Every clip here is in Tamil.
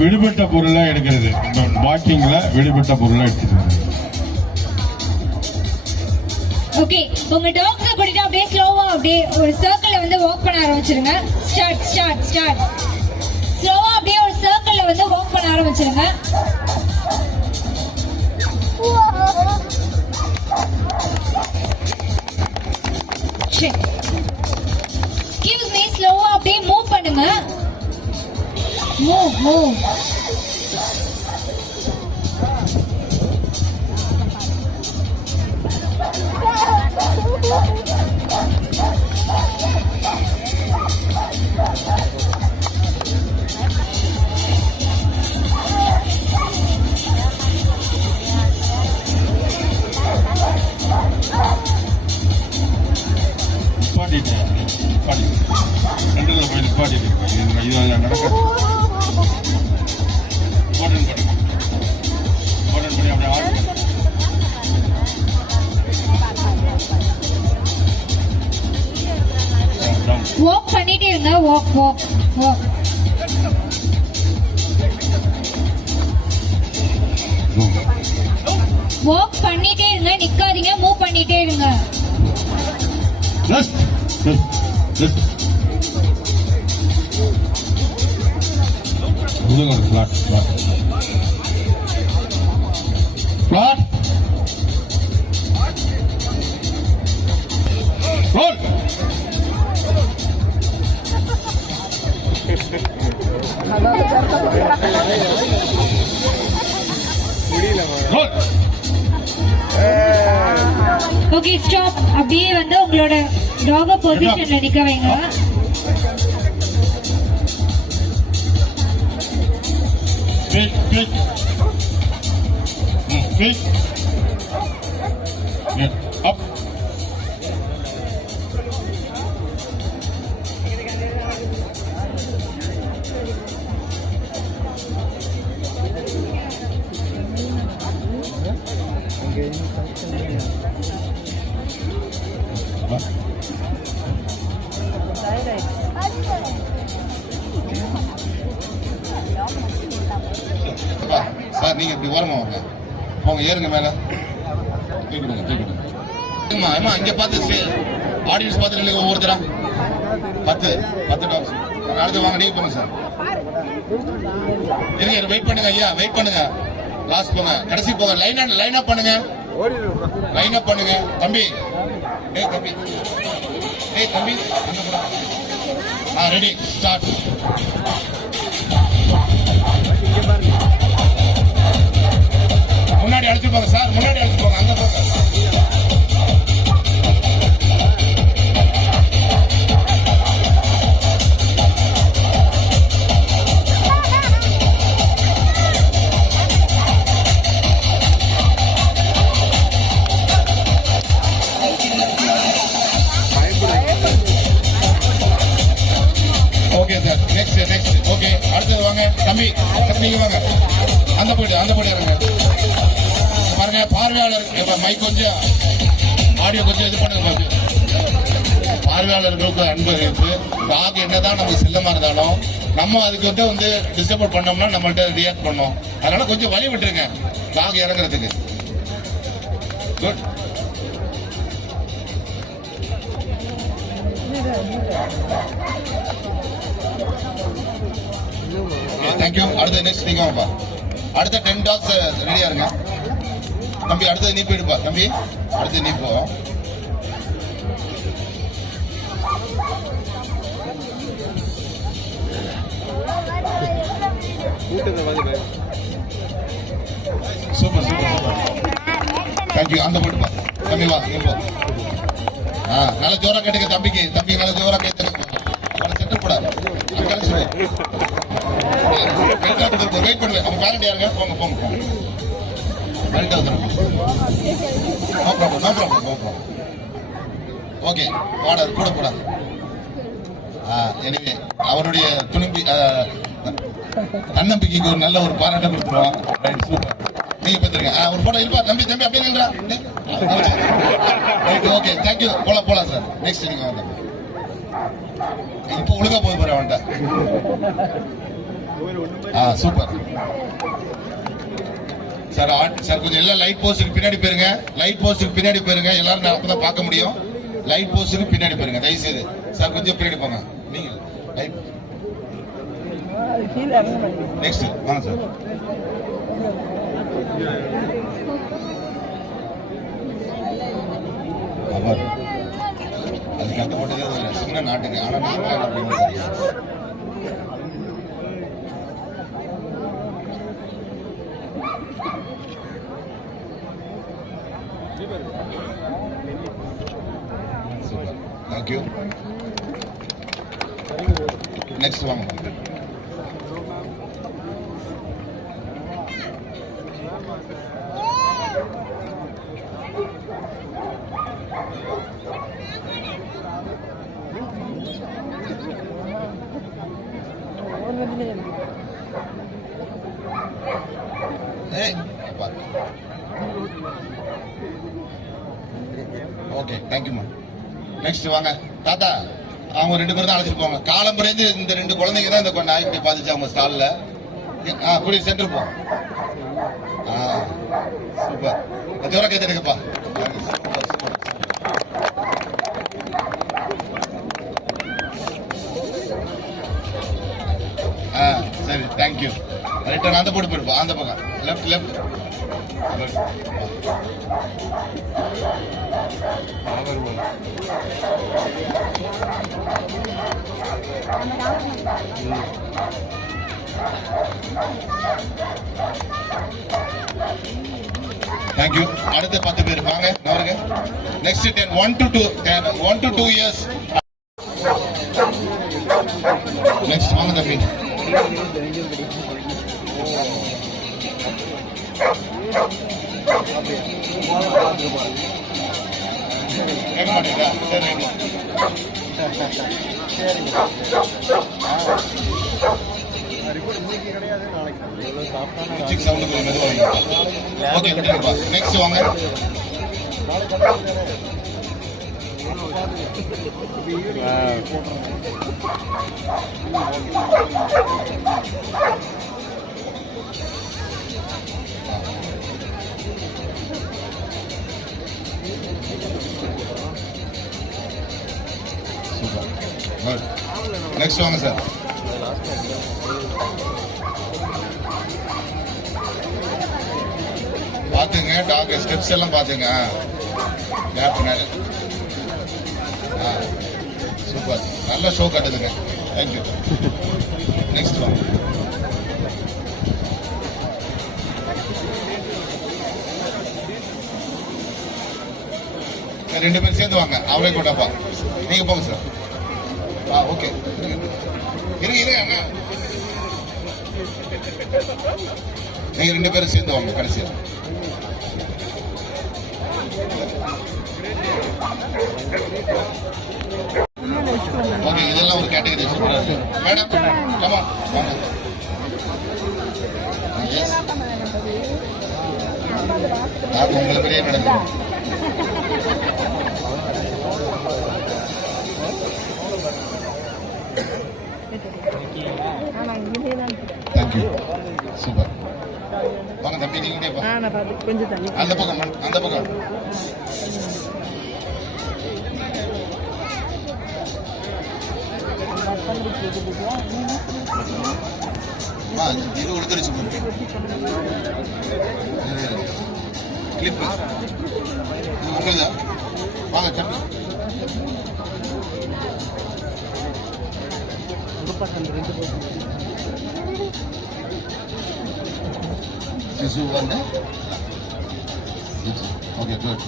விடுபட்ட பொருளா எடுக்கிறது, வாக்கிங்ல விடுபட்ட பொருளா எடுக்கிறது. ஓகே, உங்க டாக்ஸ கூட்டிட்டு அப்படியே ஸ்லோவா அப்படியே ஒரு சர்க்கிள்ல வந்து வாக் பண்ண ஆரம்பிச்சிருங்க. Start start start. ஸ்லோவா அப்படியே ஒரு சர்க்கிள்ல வந்து வாக் பண்ண ஆரம்பிச்சிருங்க. எக்ஸ்கியூஸ் மீ, ஸ்லோவா அப்படியே மூவ் பண்ணுங்க. Move move. வாக் பண்ணிட்டே இருங்க. Walk walk walk. வாக் பண்ணிட்டே இருங்க, நிக்காதீங்க, மூவ் பண்ணிட்டே இருங்க. Flat, flat. Flat. Roll. Roll. Okay, stop. அப்படியே வந்து உங்களோட டாக பொசிஷன்ல நிக்க வைங்க. Pick, pick. Pick. Yeah, up. Sir, நீங்க இப்படி ஓரமா வாங்க, போங்க, ஏறுங்க மேல, தூக்கிடுங்க தூக்கிடுங்க. ஏமா இங்க பார்த்து ஆடியன்ஸ் பார்த்து இல்லைங்க, ஒவ்வொருத்தரா 10 டாக்ஸ். அடுத்து வாங்க, நீங்க போங்க சார். இருங்க, வெயிட் பண்ணுங்க ஐயா, வெயிட் பண்ணுங்க. லாஸ்ட் போங்க, கடைசி போங்க. லைன் அப் பண்ணுங்க, லைன் அப் பண்ணுங்க. தம்பி, ஏய் தம்பி, ஏய் தம்பி, ரெடி, ஸ்டார்ட். முன்னாடி அழைச்சு போங்க சார், முன்னாடி அழைச்சு போங்க, அங்க போங்க. Okay sir, next. ஓகே, அடுத்தது வாங்க தம்பி, நீங்க வாங்க. அந்த போயிட்டு இருங்க பாருங்க. பார்வையாளர் மைக் கொஞ்சம், ஆடியோ கொஞ்சம் இது பண்ணுங்க. பார்வையாளர்களுக்கு அன்பு, டாக் என்னதான் நமக்கு செல்லமா இருந்தாலும் நம்ம அதுக்கு வந்து டிஸ்டர்ப் பண்ணோம்னா நம்மள்ட்ட ரியாக்ட் பண்ணோம். அதனால கொஞ்சம் வழி விட்டுருங்க டாக் இறங்குறதுக்கு. குட். தேங்க்யூ. அடுத்த நெக்ஸ்ட் நீங்க வாப்பா. அடுத்த 10 டாக்ஸ் ரெடியா இருங்க தம்பி. அடுத்தது நீ போயிடுப்பா தம்பி, அடுத்தது நீ போ. Super super super. தேங்க்யூ. அந்த போட்டுப்பா தம்பி, வா இப்போ. நல்ல ஜோரா கேட்டுக்க தம்பிக்கு. தம்பி நல்ல ஜோரா கேட்டு சென்டர் போடாது. வெயிட் பண்ணுவேன். அவங்க பேரண்ட் யாருங்க? போங்க போங்க போங்க. பெல்ட் வந்துடும். No problem no problem no problem. Okay, வாடாது கூட போடாது. எனவே அவருடைய தன்னம்பிக்கைக்கு ஒரு நல்ல ஒரு பாராட்ட கொடுத்துருவான். Right, super. நீங்க பார்த்துருங்க. ஒரு போட்டோ இருப்பா. தம்பி தம்பி அப்படியே நின்றா. Right, okay, thank you. போலாம் சார். நெக்ஸ்ட் நீங்க வாங்க. இப்போ ஒழுங்கா போய் போற அவன்கிட்ட. Super sir. சார் கொஞ்சம் எல்லாம் லைட் போஸ்டுக்கு பின்னாடி போயிருங்க. லைட் போஸ்டுக்கு பின்னாடி போயிருங்க. எல்லாரும் அப்பதான் பார்க்க முடியும். லைட் போஸ்டுக்கு பின்னாடி போயிருங்க தயவு செய்து. சார் கொஞ்சம் பின்னாடி போங்க. நீங்க லைட் நெக்ஸ்ட் வாங்க சார். அது கட்டப்பட்டது சின்ன நாட்டுங்க. ஆனா நாங்க அப்படின்னு தேங்க்யூ. நெக்ஸ்ட் வாங்க. ஓகே, தேங்க்யூமா. நெக்ஸ்ட் வாங்க தாத்தா. அவங்க 2 பேரும் தான் அழைச்சிட்டு போங்க. காலம் பிறந்து இந்த 2 குழந்தைங்க தான் இந்த நாய்க்குட்டி பாதிச்சு அவங்க ஸ்டால்ல. கூடி சென்டர் போ. சூப்பர். ஜோரா கேட்டுருக்கப்பா. சரி, தேங்க்யூ. ரிட்டர்ன் அந்த போட்டு போயிருப்பா. அந்த பக்கம் லெஃப்ட் லெஃப்ட். தேங்க்யூ. அடுத்த 10 பேர் வாங்க. நவருங்க. Next 10 1 to 2 years. நெக்ஸ்ட் வாங்க தம்பி. கேட்க மாட்டீங்களா? நெக்ஸ்ட் வாங்க. நெக்ஸ்ட் வாங்க சார். பாத்துங்க டாக் ஸ்டெப்ஸ் எல்லாம் பாத்துங்க. சூப்பர், நல்ல ஷோ கட்டுதுங்க. தேங்க்யூ. நெக்ஸ்ட் வாங்க. ரெண்டு பேரும் சேர்ந்து வாங்க. அவரே கொண்டாப்பா. நீங்க போங்க சார். ஓகே, இருங்க. நீங்க 2 பேரும் சேர்ந்து வாங்க கடைசியா. ஓகே, இதெல்லாம் ஒரு கேட்டகரி. சூப்பரா இருக்கு மேடம். கம் ஆன் வாங்க. எஸ், நான் உங்களுக்கு பெரிய மேடம். தேங்க்யூ. சூப்பர். வாங்க தம்பி, நீங்க அந்த பக்கம் அந்த பக்கம். இது உடுத்துருச்சு கிளிப்பு. இது உங்களுதா? வாங்க சட்டு. Shizu and okay, good.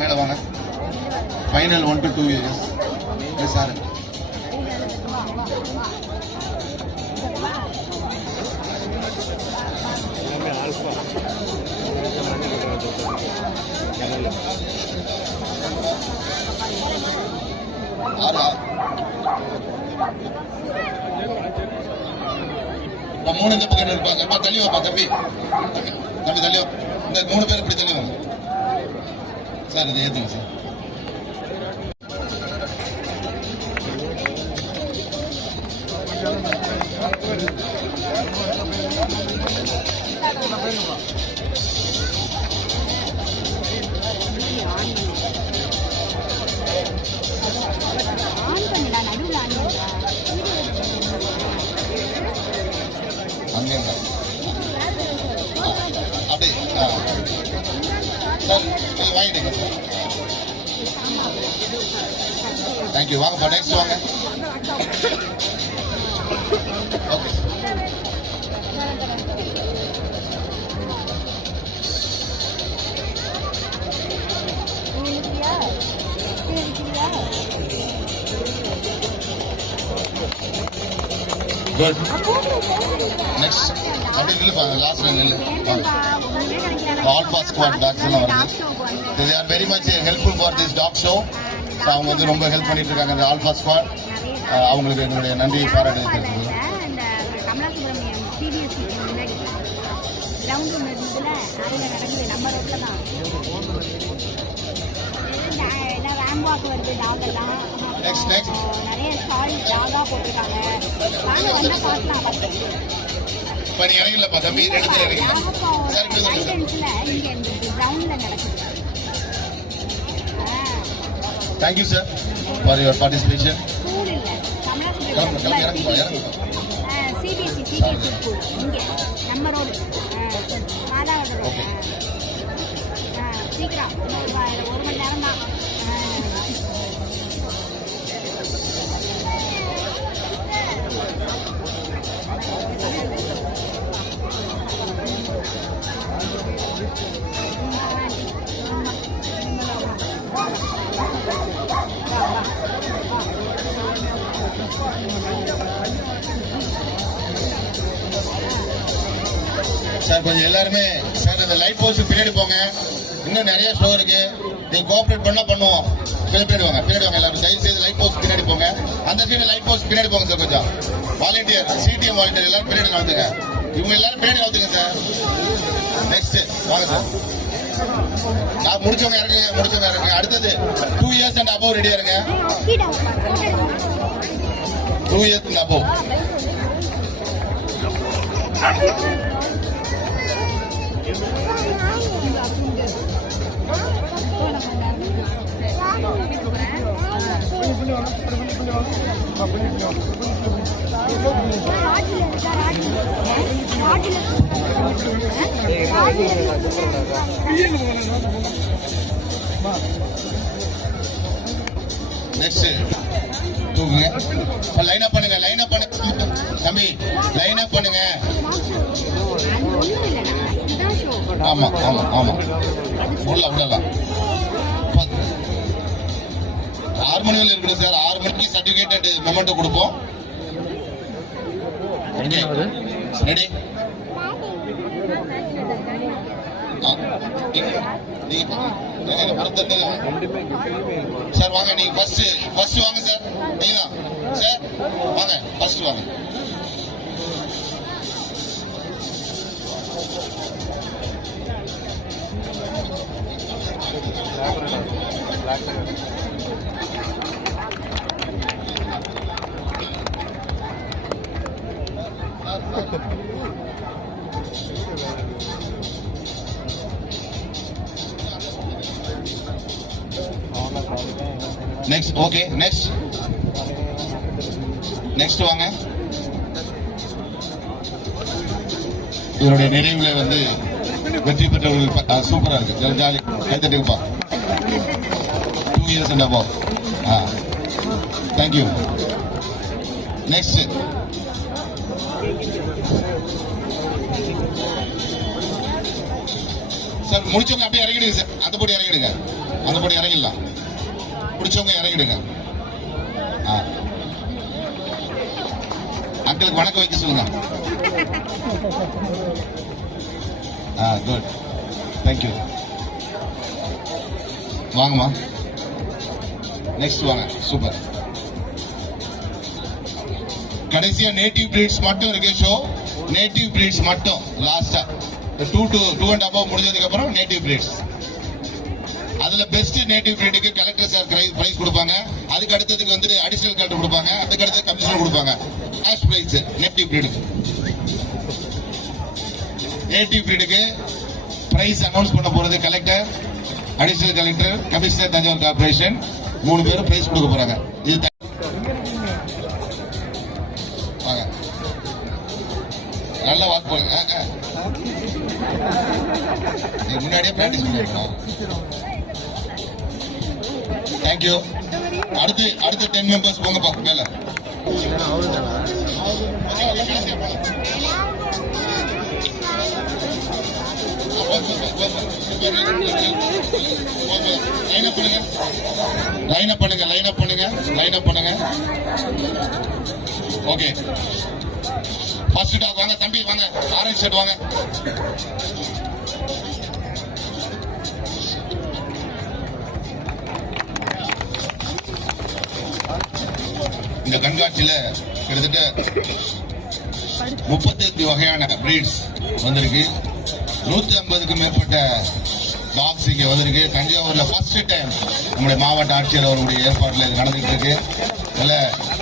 மேல வாங்க. Final 1 to 2 years. Yes sir. ஆறா மூணு இந்த பக்கம் இருப்பாங்க. தள்ளி வாப்பா தம்பி, தம்பி தள்ளி வா. இந்த 3 பேர் இப்படி தள்ளி வாங்க சார். இதை ஏற்றுங்க சார். அங்கே அப்படி சார் கொஞ்சம் வாங்கிடுங்க சார். தேங்க்யூ. வாங்கப்பா, நெக்ஸ்ட் வாங்க. Okay good. நெக்ஸ்ட் அப்படி நில்லுப்பாங்க, லாஸ்ட்ல நில்லு. ஆல்பா ஸ்குவாட் டாக்ஸ் எல்லாம் வருது. They are very much helpful for this talk show. அவங்க வந்து ரொம்ப ஹெல்ப் பண்ணிட்டு இருக்காங்க இந்த ஆல்பா ஸ்குவாட். அவங்களுக்கு என்னுடைய நன்றியை பாராட்டு. நெக்ஸ்ட் நெக்ஸ்ட் பண்ணி இறங்கலப்பா தம்பி, எடுத்து இறங்கல sir. Thank you sir for your participation. Sir கொஞ்சம் எல்லாருமே சார் இந்த லைட் போஸ்ட் பின்னாடி போங்க. இன்னும் நிறைய ஷோ இருக்கு. நீங்க கோஆபரேட் பண்ணா பண்ணுவோம். பின்னாடி வாங்க எல்லாரும். தயவு செய்து லைட் போஸ்ட் பின்னாடி போங்க. அந்த சைடு லைட் போஸ்ட் பின்னாடி போங்க சார். கொஞ்சம் வாலண்டியர், சிடிஎம் வாலண்டியர் எல்லாரும் பின்னாடி வந்துங்க. இவங்க எல்லாரும் பின்னாடி வந்துங்க சார். நெக்ஸ்ட் வாங்க சார். நான் முடிச்சவங்க இறங்குங்க. அடுத்தது 2 years and above ரெடியா இருங்க. 2 years and above. நெக்ஸ்ட் தூக்குங்க. லைன் அப் பண்ணுங்க தம்பி, லைன் அப் பண்ணுங்க. ஆமா விடலாம். 6 மணி வரை இருக்கணும் சார். 6 மணிக்கு சர்டிபிகேட் அண்ட் மொமெண்டோ கொடுப்போம். ரெடி? சார் வாங்க, நீங்க ஃபர்ஸ்ட் வாங்க சார். நீங்க சார் வாங்க, ஃபர்ஸ்ட் வாங்க. நெக்ஸ்ட் ஓகே, நெக்ஸ்ட் வாங்க. இவருடைய நினைவுல வந்து வெற்றி பெற்றவர்கள் சூப்பரா இருக்கு. ஜாலி கைத்தட்டுப்பா. 2 years and above. Thank you. Next sir, முடிச்சவங்க அப்படியே இறங்கிடுங்க சார். அந்த போடி இறங்கிடுங்க, அந்த போடி இறங்கிடலாம். முடிச்சவங்க இறங்கிடுங்க. அங்கிளுக்கு வணக்கம் வைக்க சொல்லுங்க. Good, thank you. வாங்கம்மா, நெக்ஸ்ட் வாங்க. சூப்பர். கடைசியா நேட்டிவ் பிரீட்ஸ் மட்டும் இருக்கு ஷோ. நேட்டிவ் பிரீட்ஸ் மட்டும் லாஸ்டா 2 and above முடிஞ்சதுக்கு அப்புறம் நேட்டிவ் பிரீட்ஸ். அதுல பெஸ்ட் நேட்டிவ் பிரீடுக்கு கலெக்டர் சார் பிரைஸ் கொடுப்பாங்க. அதுக்கு அடுத்ததுக்கு வந்து அடிஷனல் கலெக்டர் கொடுப்பாங்க. அதுக்கு அடுத்து கமிஷனர் கொடுப்பாங்க. கேஷ் பிரைஸ் நேட்டிவ் பிரீடுக்கு. நேட்டிவ் பிரீடுக்கு பிரைஸ் அனௌன்ஸ் பண்ண போறது collector, additional collector, commissioner, Thanjavur corporation 3 பேரும் பிரைஸ் கொடுக்க போறாங்க. இது நல்லா வாக்கு போடுங்க. முன்னாடியே பிராக்டிஸ் பண்ணுவோம். தேங்க்யூ. அடுத்து 10 மெம்பர்ஸ் போங்க பாக்க மேல. லைன் அப் பண்ணுங்க. ஓகே, ஃபர்ஸ்ட் டாக் வாங்க தம்பி, வாங்க. ஆரஞ்சு ஷர்ட் வாங்க. இந்த கண்காட்சியில கிட்டத்தட்ட 35 வகையான பிரீட்ஸ் வந்திருக்கு. 150க்கும் மேற்பட்ட டாக்ஸ் இங்க வந்திருக்கு. தஞ்சாவூர்ல ஃபர்ஸ்ட் டைம் நம்முடைய மாவட்ட ஆட்சியர் அவருடைய ஏற்பாடுல நடந்துட்டு இருக்கு. அதுல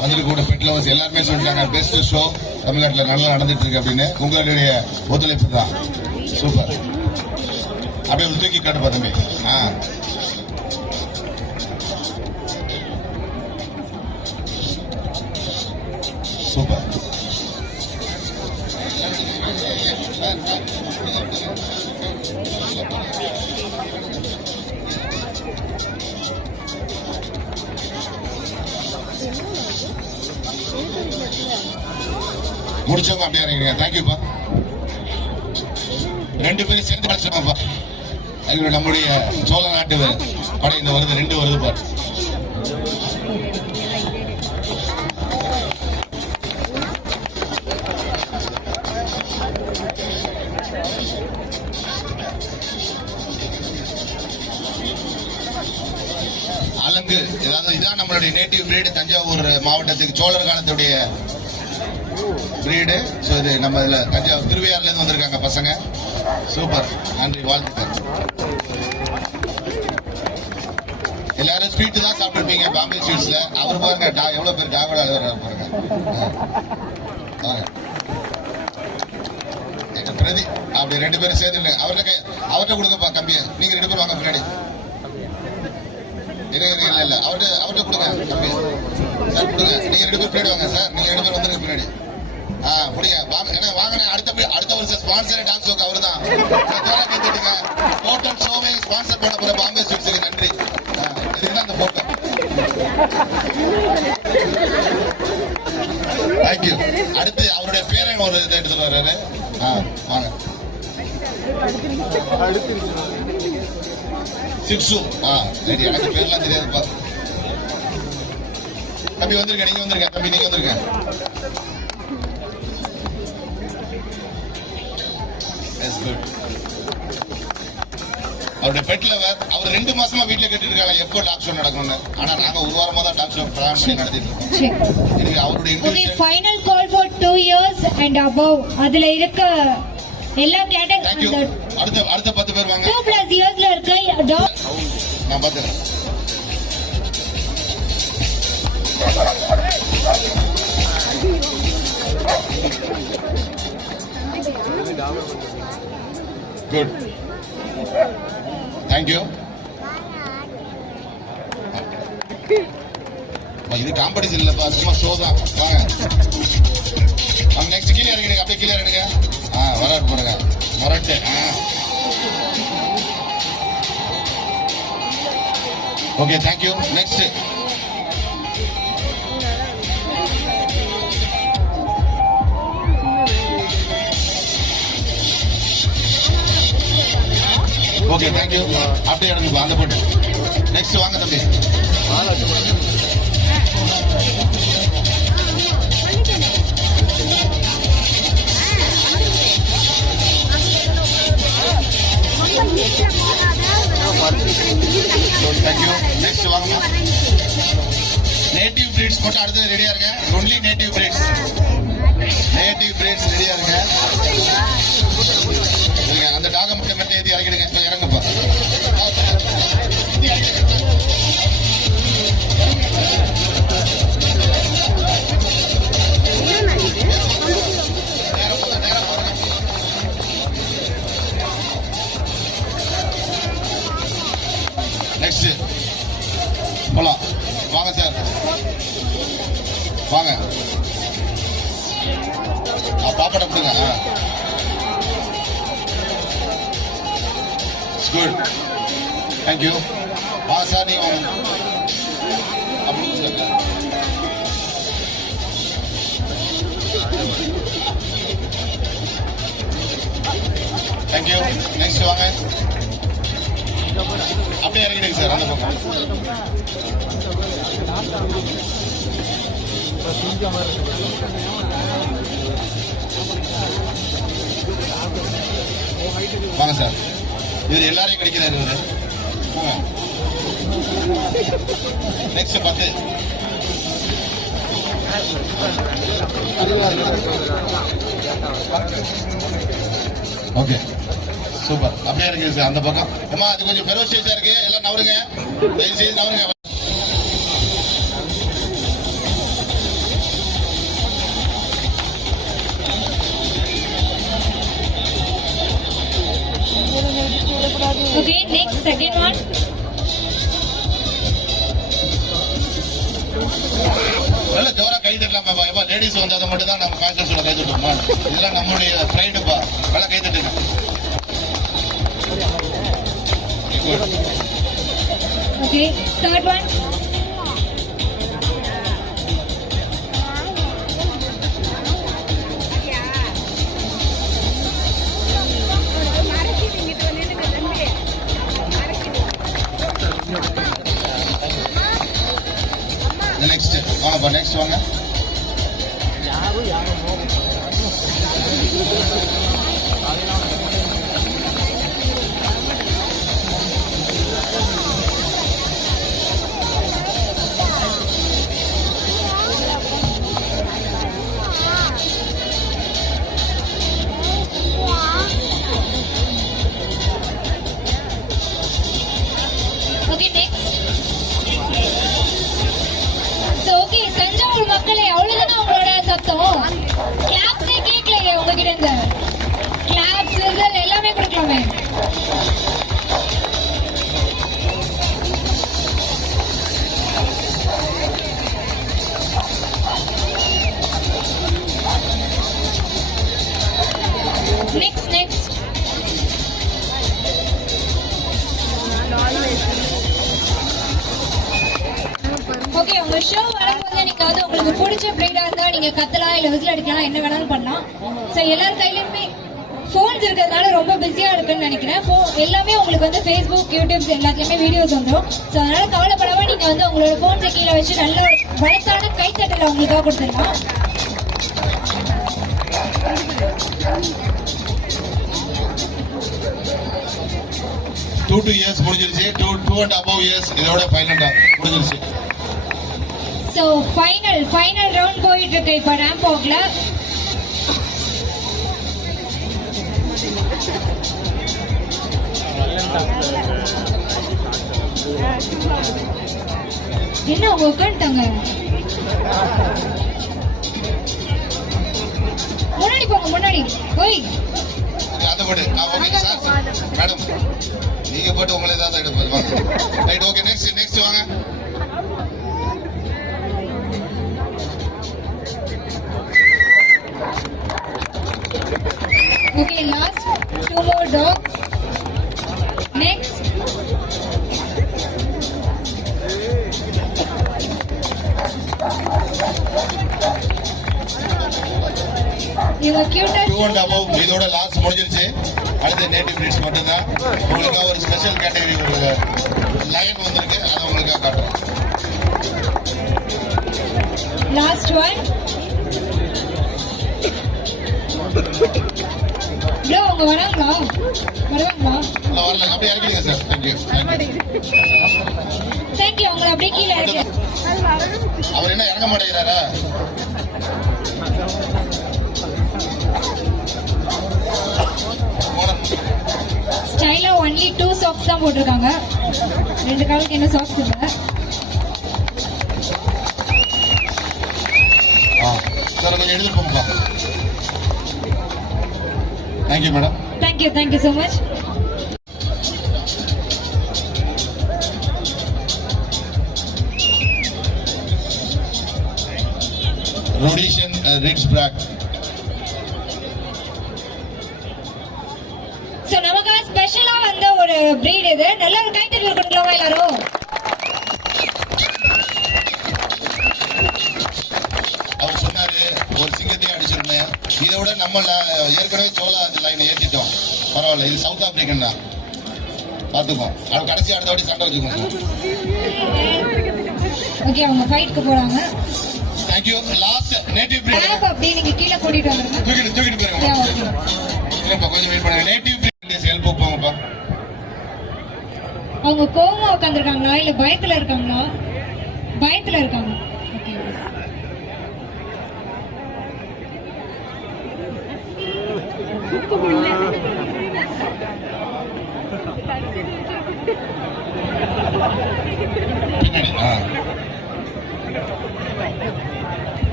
வந்திருக்க பெட் லவர்ஸ் எல்லாருமே சொல்லிட்டாங்க பெஸ்ட் ஷோ தமிழ்நாட்டில் நல்லா நடந்துட்டு இருக்கு அப்படின்னு. உங்களுடைய ஒத்துழைப்பு தான். சூப்பர். அப்படியே தூக்கி காட்டுப்பா தம்பி. சூப்பர். முடிச்சவங்க அப்படியே இறங்கிடுங்க. தேங்க்யூப்பா. 2 பேரும் சேர்ந்து படிச்சிருக்கோம்ப்பா. அது நம்முடைய சோழ நாட்டு படை இந்த வருது 2 வருதுப்பா. அலங்கு, இதான் நம்மளுடைய நேட்டிவ் பிரீடு. தஞ்சாவூர் மாவட்டத்துக்கு சோழர் காலத்துடைய பிரீடு. சோ இது நம்ம இதுல தஞ்சாவூர் திருவையாறுல இருந்து வந்திருக்காங்க பசங்க. சூப்பர், நன்றி, வாழ்த்துக்கள். எல்லாரும் ஸ்வீட் தான் சாப்பிட்டுருப்பீங்க பாம்பே ஸ்வீட்ஸ்ல. அவர் பாருங்க எவ்வளவு பேர் டாகோட பாருங்க. பிரதி அப்படி 2 பேரும் சேர்ந்து அவர்கிட்ட கொடுங்கப்பா கம்பிய. நீங்க 2 பேரும் வாங்க பின்னாடி. இல்ல அவர்கிட்ட கொடுங்க கம்பிய சார், கொடுங்க. நீங்க 2 பேர் பின்னாடி வாங்க சார். நீங்க 2 பேர் வந்துருங்க பின்னாடி. வாங்க. அடுத்த வருஷம் ஸ்பான்சர் டான்ஸ் ஷோக்கு அவர் தான். கேட்டுங்க. டோட்டல் ஷோவை ஸ்பான்சர் பண்ண போற பாம்பே ஸ்வீட்ஸுக்கு நன்றி. இதுதான் அந்த போட்டோ. தேங்க்யூ. அடுத்து அவருடைய பேரை ஒரு இதை எடுத்துட்டு வர்றாரு. வாங்க. சிக்ஸு. எனக்கு பேர்லாம் தெரியாதுப்பா. தம்பி வந்திருக்க, நீங்க வந்திருக்க. தம்பி நீங்க வந்திருக்க. அவருடைய பெட் லவர். அவர் 2 மாசமா வீட்டுல கேட்டு இருக்காங்க எப்போ டாக் ஷோ நடக்கும்னு. ஆனா நாங்க 1 வாரமா தான் டாக் ஷோ பிளான் பண்ணி நடத்திட்டு இருக்கோம். இது அவருடைய interest. Final call for 2 years and above. அதுல இருக்க எல்லா கேட்டகரி. அடுத்த 10 பேர் வாங்க. 2+ yearsல இருக்க டாக் நான் பாத்துறேன். Good, thank you. இது காம்படிஷன் இல்லப்பா, சும்மா ஷோ தான். வாங்க. நெக்ஸ்ட் கீழே இறங்கிடுங்க. அப்படியே கீழே இறங்குங்க. வராது போடுங்க. மொரட்டு. Okay, thank you. Next okay thank you. அப்படியே எடுங்க அந்த போட்டு. நெக்ஸ்ட் வாங்க தம்பி. தேங்க்யூ. நெக்ஸ்ட் வாங்க. நேட்டிவ் பிரீட்ஸ் போட்டு அடுத்து ரெடியா இருங்க. Only native breeds. Native breeds ரெடியா இருங்க. அந்த டாக மட்டும் மெல்ல ஏத்தி இறக்கிடுங்க. இறங்கப்பா. நெக்ஸ்ட் போலாம். வாங்க சார் வாங்க. பாப்பாட கொடுங்க. Good thank you. வா சார் நீங்க அப்படி தேங்க்யூ. நெக்ஸ்ட் வாங்க. அப்படியே இறங்கிடுங்க சார் அந்த பக்கம். வாங்க சார். இவர் எல்லாரையும் கிடைக்கிறாரு இவரு. நெக்ஸ்ட் 10. Okay super. அப்படியே இருக்கு சார் அந்த பக்கம். அம்மா அது கொஞ்சம் ஃபெரோஷியஸா இருக்கு. எல்லாம் நவருங்க. தயவு செய்து நவருங்க. Okay, next, second one. நல்ல ஜோரா கை தட்டலாமா? லேடிஸ் வந்து அதை மட்டும் தான் நம்ம கான்செப்ட்ல கை தட்டுவோமா? இதெல்லாம் நம்மளுடைய ப்ரைடுப்பா. நல்லா கை தட்டுங்க. Okay, third one. நெக்ஸ்ட் வாங்கப்பா. நெக்ஸ்ட் வாங்க. Okay, next. So, okay, Thanjavur மக்களே, அவ்வளவுதானா உங்களோட சத்தம்? கிளாப்ஸே கேட்கலையே உங்ககிட்ட இருந்து. கிளாப்ஸ் விசில் எல்லாமே கொடுக்கலாமே. Next, next. ஓகே, உங்க ஷோ வரும்போது நீங்க வந்து உங்களுக்கு பிடிச்ச பிரீடா இருந்தா நீங்க கத்தலாம் இல்ல விசில் அடிக்கலாம், என்ன வேணாலும் பண்ணலாம். சோ எல்லார் கையிலுமே போன்ஸ் இருக்கிறதுனால ரொம்ப பிஸியா இருக்குன்னு நினைக்கிறேன். எல்லாமே உங்களுக்கு வந்து Facebook, YouTube எல்லாத்துலயுமே வீடியோஸ் வந்துடும். சோ அதனால கவலைப்படாம நீங்க வந்து உங்களோட போன்ஸை கீழே வச்சு நல்ல பலத்தான கைத்தட்டல உங்களுக்காக கொடுத்துடலாம். 2 years முடிஞ்சிருச்சு. 2 and above years இதோட ஃபைனல் முடிஞ்சிருச்சு. சோ ஃபைனல் ரவுண்ட் போயிட்டு இருக்கு இப்ப ரேம்ப் வாக்ல. என்ன அவங்க உட்காந்துட்டாங்க? முன்னாடி போங்க, முன்னாடி. ஓய் அந்த போடு. ஓகே சார் மேடம் நீங்க போட்டு உங்களை ஏதாவது எடுப்பாங்க. Right okay. நெக்ஸ்ட் வாங்க. Okay, last 2 more dogs. Next. இவங்க கியூட்டா 2 and above இதோட லாஸ்ட் முடிஞ்சிருச்சு. அடுத்து நேட்டிவ் பிரீட்ஸ் மட்டும்தான். உங்களுக்காக ஒரு ஸ்பெஷல் கேட்டகரி ஒரு லைன் வந்திருக்கு, அதை உங்களுக்காக காட்டுறேன். லாஸ்ட் ஒன் ப்ரோ, அவங்க வராங்களா? வரல, அப்படியே இறக்கிடுங்க சார். தேங்க்யூ. தேங்க்யூ. அவங்களை அப்படியே கீழே இறக்கி. அவர் என்ன இறங்க மாட்டேங்கிறாரா? ஸ்டைலா ஒன்லி 2 சாக்ஸ் தான் போட்டிருக்காங்க. 2 காலுக்கு என்ன சாக்ஸ் இல்ல. சார் கொஞ்சம் எடுத்து போங்கப்பா. Thank you madam. Thank you so much. Rhodesian Ritz Black. So நமக்கு ஸ்பெஷலா வந்த ஒரு பிரீட் இது. நல்ல ஒரு கை தட்டல் கொடுக்கலாமா எல்லாரும்? அவர் சொன்னாரு ஒரு சிங்கத்தையும் அடிச்சிருந்தேன். இதை விட நம்ம ஏற்கனவே சோளா அந்த லைனை ஏற்றிட்டோம். பரவாயில்ல, இது சவுத் ஆப்பிரிக்கன் தான். பார்த்துக்கோ, அவன் கடைசி அடுத்த வாட்டி சண்டை வச்சுக்கோங்க. ஓகே, அவங்க ஃபைட்க்கு போறாங்க. தேங்க்யூ. Last native breed. அப்படி நீங்க கீழே கூட்டிட்டு வந்துருங்க. தூக்கிட்டு போயிருங்க. இல்லப்பா, கொஞ்சம் வெயிட் பண்ணுங்க. நேட்டிவ் பிரீட் ஹெல்ப் போங்கப்பா. அவங்க கோவமா உட்காந்துருக்காங்களா இல்ல பயத்துல இருக்காங்களா? பயத்துல இருக்காங்க.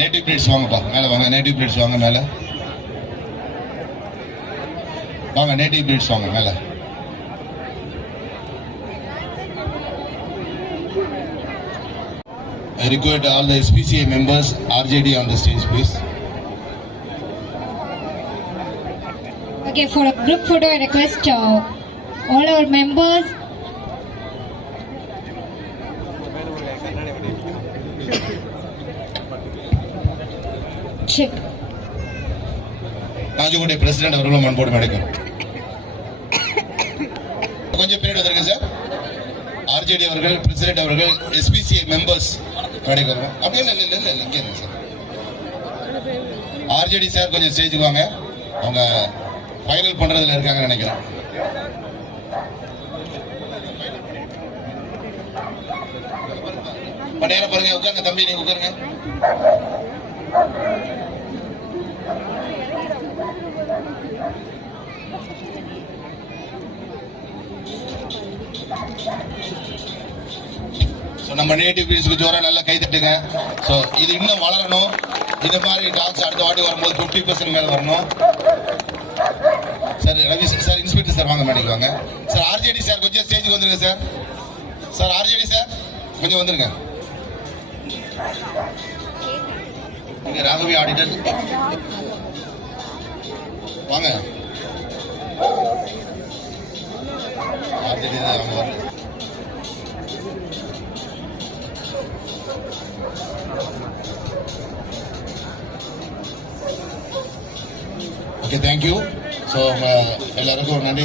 நேட்டிவ் பிரீட்ஸ் வாங்கப்பா, மேல வாங்க. நேட்டிவ் பிரீட்ஸ் வாங்க மேல வாங்க. நேட்டிவ் பிரீட்ஸ் வாங்க மேல. I request all the SPCA members, RJD on the stage, please. Okay, for a group photo, I request all our members. Check. Thanjavur President அவர்களும் மண் போட்டு மேடைக்கும். கொஞ்சம் பின்னாடி வந்துருங்க சார். RJD அவர்கள், பிரசிடென்ட் அவர்கள், SPCA மெம்பர்ஸ் மேடைக்கு வருவோம். அப்படியே இல்லை இங்கே சார். RJD சார் கொஞ்சம் ஸ்டேஜுக்கு வாங்க. அவங்க ஃபைனல் பண்றதுல இருக்காங்கன்னு நினைக்கிறேன். நேரம் பாருங்க. உட்காருங்க தம்பி, நீங்க உட்காருங்க. நம்ம நேட்டிவ் பிரீட்ஸ்க்கு ஜோரா நல்லா கை தட்டுங்க. ஸோ இது இன்னும் வளரணும். இந்த மாதிரி டாக்ஸ் அடுத்த வாட்டி வரும்போது 50% மேல வரணும். Sir Ravi sir, inspector sir வாங்க மேடைக்கு வாங்க. சார் RJD சார் கொஞ்சம் ஸ்டேஜுக்கு வந்துருங்க சார். சார் RJD சார் கொஞ்சம் வந்துருங்க. ராகவி ஆடிட்டர் வாங்க. RJD தான் அவங்க வரணும். Okay, thank you. ஸோ எல்லாருக்கும் நன்றி.